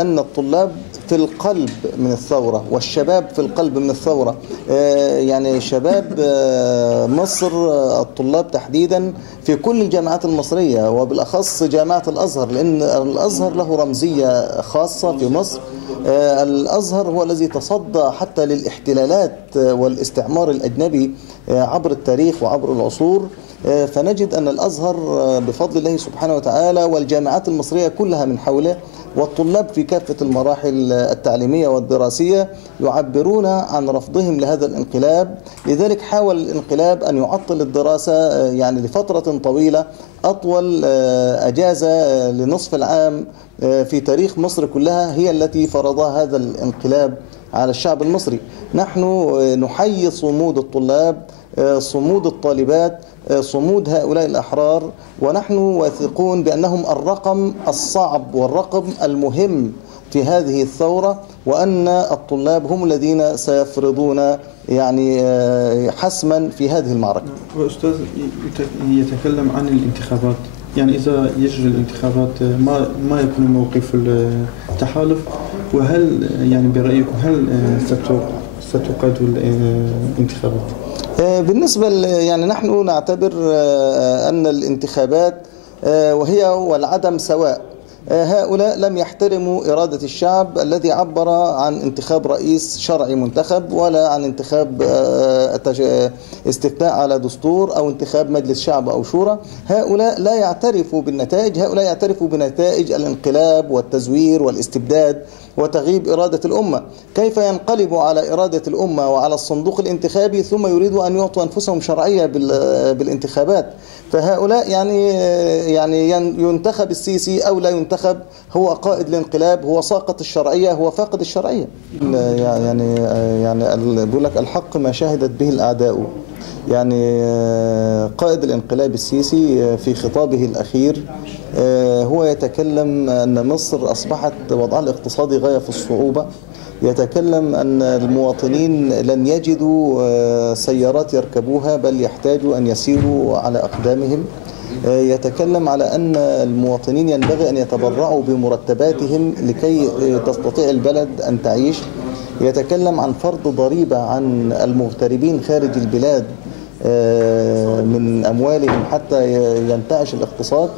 أن الطلاب في القلب من الثورة، والشباب في القلب من الثورة. يعني شباب مصر، الطلاب تحديدا في كل الجامعات المصرية وبالأخص جامعة الأزهر، لأن الأزهر له رمزية خاصة في مصر. الأزهر هو الذي تصدى حتى للاحتلالات والاستعمار الأجنبي عبر التاريخ وعبر العصور. فنجد أن الأزهر بفضل الله سبحانه وتعالى والجامعات المصرية كلها من حوله، والطلاب في كافة المراحل التعليمية والدراسية يعبرون عن رفضهم لهذا الانقلاب. لذلك حاول الانقلاب أن يعطل الدراسة يعني لفترة طويلة، أطول أجازة لنصف العام في تاريخ مصر كلها هي التي فرضها هذا الانقلاب على الشعب المصري. نحن نحيي صمود الطلاب، صمود الطالبات، صمود هؤلاء الأحرار، ونحن واثقون بأنهم الرقم الصعب والرقم المهم في هذه الثورة، وأن الطلاب هم الذين سيفرضون يعني حسما في هذه المعركة. وأستاذ يتكلم عن الانتخابات، يعني إذا يجري الانتخابات ما يكون موقف التحالف، وهل يعني برأيكم هل ستقاد الانتخابات؟ بالنسبة يعني نحن نعتبر أن الانتخابات وهي والعدم سواء. هؤلاء لم يحترموا إرادة الشعب الذي عبر عن انتخاب رئيس شرعي منتخب، ولا عن انتخاب استفتاء على دستور أو انتخاب مجلس شعب أو شورى. هؤلاء لا يعترفوا بالنتائج، هؤلاء يعترفوا بنتائج الانقلاب والتزوير والاستبداد وتغييب إرادة الأمة. كيف ينقلبوا على إرادة الأمة وعلى الصندوق الانتخابي ثم يريدوا أن يعطوا أنفسهم شرعية بالانتخابات؟ فهؤلاء يعني ينتخب السيسي أو لا ينتخب، هو قائد الانقلاب، هو ساقط الشرعية، هو فاقد الشرعية. يعني بيقول لك الحق ما شهدت به الأعداء. يعني قائد الانقلاب السيسي في خطابه الأخير هو يتكلم أن مصر أصبحت وضعها الاقتصادي غاية في الصعوبة، يتكلم أن المواطنين لن يجدوا سيارات يركبوها بل يحتاجوا أن يسيروا على أقدامهم، يتكلم على أن المواطنين ينبغي أن يتبرعوا بمرتباتهم لكي تستطيع البلد أن تعيش، يتكلم عن فرض ضريبة عن المغتربين خارج البلاد من أموالهم حتى ينتعش الاقتصاد.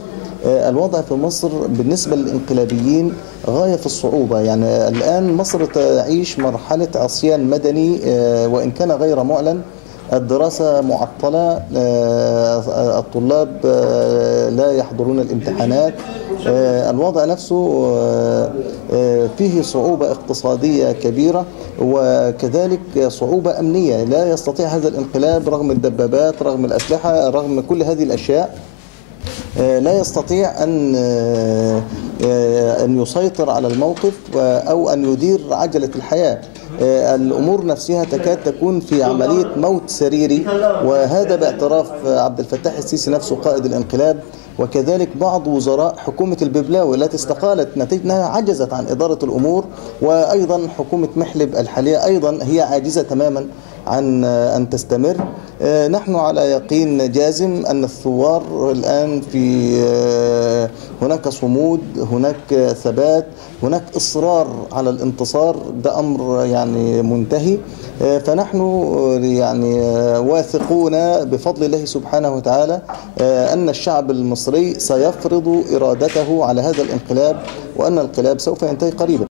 الوضع في مصر بالنسبة للانقلابيين غاية في الصعوبة. يعني الآن مصر تعيش مرحلة عصيان مدني وإن كان غير معلن. الدراسة معطلة، الطلاب لا يحضرون الامتحانات، الوضع نفسه فيه صعوبة اقتصادية كبيرة، وكذلك صعوبة أمنية. لا يستطيع هذا الانقلاب رغم الدبابات، رغم الأسلحة، رغم كل هذه الأشياء، لا يستطيع أن يسيطر على الموقف أو أن يدير عجلة الحياة. الأمور نفسها تكاد تكون في عملية موت سريري، وهذا باعتراف عبد الفتاح السيسي نفسه قائد الانقلاب، وكذلك بعض وزراء حكومة الببلاوي التي استقالت نتيجة أنها عجزت عن إدارة الأمور، وأيضا حكومة محلب الحالية أيضا هي عاجزة تماما عن أن تستمر. نحن على يقين جازم أن الثوار الآن هناك صمود، هناك ثبات، هناك إصرار على الانتصار، ده أمر يعني منتهي. فنحن يعني واثقون بفضل الله سبحانه وتعالى أن الشعب المصري سيفرض إرادته على هذا الانقلاب، وأن الانقلاب سوف ينتهي قريبا.